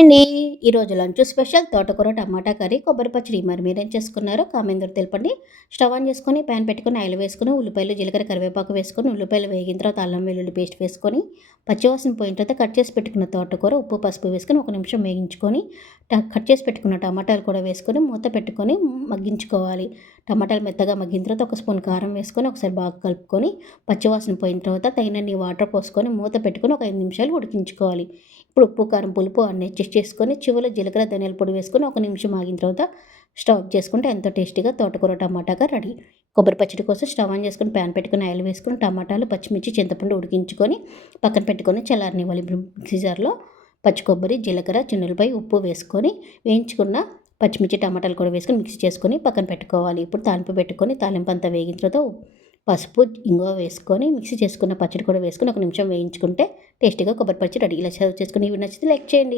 అండి. ఈరోజు lunch special తోటకూర టమాటా కర్రీ, కొబ్బరి పచ్చడి. మరి మీరేం చేసుకున్నారో కామెంట్‌లో తెలపండి. స్టవ్ ఆన్ చేసుకొని పాన్ పెట్టుకొని ఆయిల్ వేసుకొని ఉల్లిపాయలు, జీలకర్ర, కరివేపాకు వేసుకొని ఉల్లిపాయలు వేగిన తర్వాత అల్లం వెల్లుల్లి పేస్ట్ వేసుకొని పచ్చివాసన పోయిన తర్వాత కట్ చేసి పెట్టుకున్న తోటకూర, ఉప్పు, పసుపు వేసుకొని ఒక నిమిషం వేగించుకొని కట్ చేసి పెట్టుకున్న టమాటాలు కూడా వేసుకొని మూత పెట్టుకొని మగ్గించుకోవాలి. టమాటాలు మెత్తగా మగ్గిన తర్వాత ఒక స్పూన్ కారం వేసుకొని ఒకసారి బాగా కలుపుకొని పచ్చివాసన పోయిన తర్వాత తగినన్ని వాటర్ పోసుకొని మూత పెట్టుకొని ఒక 5 నిమిషాలు ఉడికించుకోవాలి. ఇప్పుడు ఉప్పు, కారం, పులుపు అన్నీ అడ్జస్ట్ చేసుకొని చివరిలో జీలకర్ర, ధనియాల పొడి వేసుకొని ఒక నిమిషం ఆగిన తర్వాత స్టవ్ ఆఫ్ చేసుకుంటే ఎంతో టేస్టీగా తోటకూర టమాటాగా రెడీ. కొబ్బరి పచ్చడి కోసం స్టవ్ ఆన్ చేసుకొని ప్యాన్ పెట్టుకొని ఆయిల్ వేసుకొని టమాటాలు, పచ్చిమిర్చి, చింతపండు ఉడికించుకొని పక్కన పెట్టుకొని చల్లారనివ్వాలి. ఇప్పుడు మిక్సీ జార్లో పచ్చి కొబ్బరి, జీలకర్ర, చిన్నులపై ఉప్పు వేసుకొని వేయించుకున్న పచ్చిమిర్చి, టమాటాలు కూడా వేసుకొని మిక్స్ చేసుకొని పక్కన పెట్టుకోవాలి. ఇప్పుడు తాలింపు పెట్టుకొని తాలింపు అంతా వేగిన తర్వాత పసుపు, ఇంగువ వేసుకొని మిక్సీ చేసుకున్న పచ్చడి కూడా వేసుకొని ఒక నిమిషం వేయించుకుంటే టేస్టీగా కొబ్బరి పచ్చడి రెడీ. ఇలా సర్వ్ చేసుకొని ఇవి నచ్చితే లైక్ చేయండి.